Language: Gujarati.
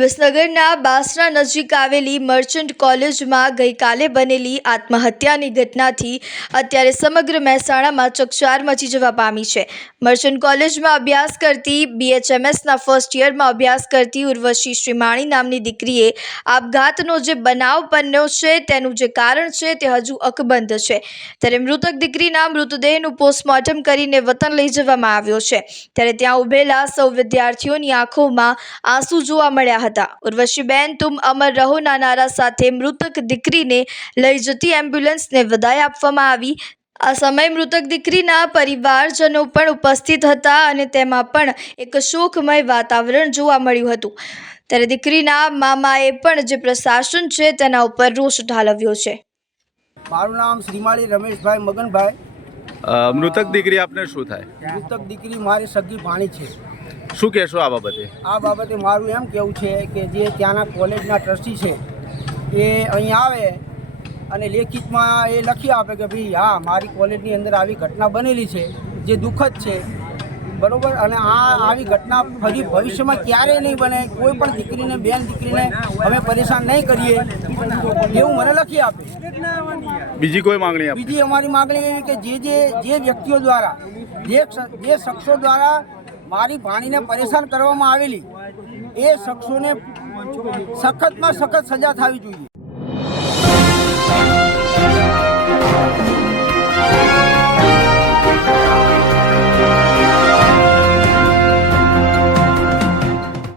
વિસનગરના બાસરા નજીક આવેલી મર્ચન્ટ કોલેજમાં ગઈકાલે બનેલી આત્મહત્યાની ઘટનાથી અત્યારે સમગ્ર મહેસાણામાં ચકચાર મચી જવા પામી છે. મર્ચન્ટ કોલેજમાં અભ્યાસ કરતી BHMSના ફર્સ્ટ યરમાં અભ્યાસ કરતી ઉર્વશી શ્રીમાણી નામની દીકરીએ આપઘાતનો જે બનાવ બન્યો છે તેનું જે કારણ છે તે હજુ અકબંધ છે. ત્યારે મૃતક દીકરીના મૃતદેહનું પોસ્ટમોર્ટમ કરીને વતન લઈ જવામાં આવ્યો છે. ત્યારે ત્યાં ઉભેલા સૌ વિદ્યાર્થીઓની આંખોમાં આંસુ જોવા મળ્યા હતા. ઉર્વશીબેન તુમ અમર રહોના નારા સાથે મૃતક દીકરીને લઈ જતી એમ્બ્યુલન્સને વિદાય આપવામાં આવી. આ સમયે મૃતક દીકરીના પરિવારજનો પણ ઉપસ્થિત હતા અને તેમાં પણ એક શોકમય વાતાવરણ જોવા મળ્યું હતું. ત્યારે દીકરીના મામાએ પણ જે પ્રશાસન છે તેના ઉપર રોષ ઠાલવ્યો છે. મારું નામ શ્રીમાળી રમેશભાઈ મગનભાઈ. મૃતક દીકરી આપને શું થાય? મૃતક દીકરી મારી સગી ભાણી છે. શું કહેશો આ બાબતે? આ બાબતે મારું એમ કહેવું છે કે જે ત્યાંના કોલેજના ટ્રસ્ટી છે એ અહીં આવે અને લેખિતમાં એ લખી આપે કે ભાઈ હા મારી કોલેજની અંદર આવી ઘટના બનેલી છે જે દુઃખદ છે, બરાબર, અને આવી ઘટના ફરી ભવિષ્યમાં ક્યારેય નહીં બને, કોઈ પણ દીકરીને દીકરીને અમે પરેશાન નહીં કરીએ એવું મને લખી આપે. બીજી કોઈ માંગણી? બીજી અમારી માંગણી એવી કે જે વ્યક્તિઓ દ્વારા જે શખ્સો દ્વારા મારી ભાણીને પરેશાન કરવામાં આવેલી એ શખ્સોને સખતમાં સખત સજા થવી જોઈએ.